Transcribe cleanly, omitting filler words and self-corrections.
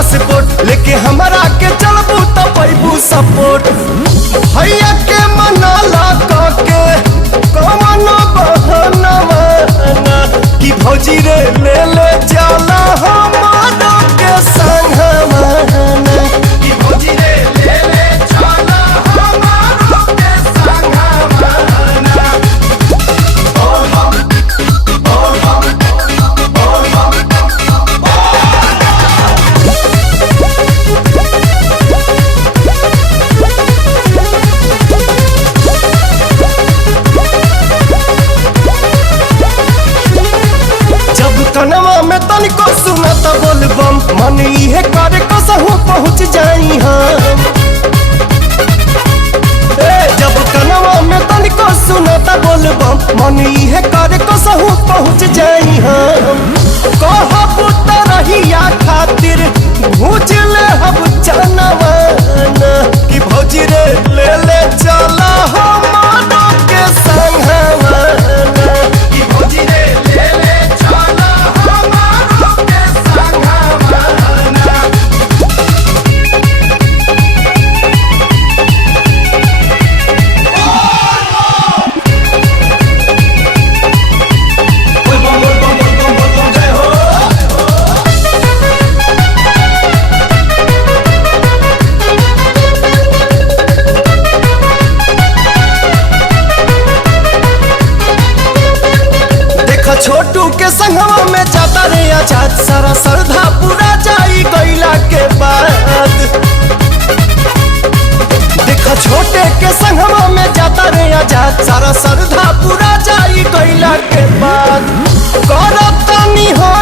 Passport लेके हमारा के चलबू तो पैबू सपोर्ट। भैया के मनाला के कौन बहाना माना कि भौजी रे ले ले जाला हमारा के संग माना कि भौजी रे ले ले जाला हमारा के संग माना। कनवा में तनिको सुनत बोलबम मन इहे करे कसहू पहुँच जाई हम। जब कनवा में तनिको सुनत बोलबम मन इहे करे कसहू पहुँच जाई हम। कहबू त रहिया खातिर भूज ले हम जानवा कि भौजी रे ले ले चला हमारा के संगवा कि भौजी रे ले ले चला हमारा के संगवा। छोटू के संगवा में जाता रे आजाद सारा श्रद्धा पूरा जाई गईला के बाद। देखा छोटे के संगवा में जाता रे आजाद सारा श्रद्धा पूरा जाई गईला के बाद। करत तनी हो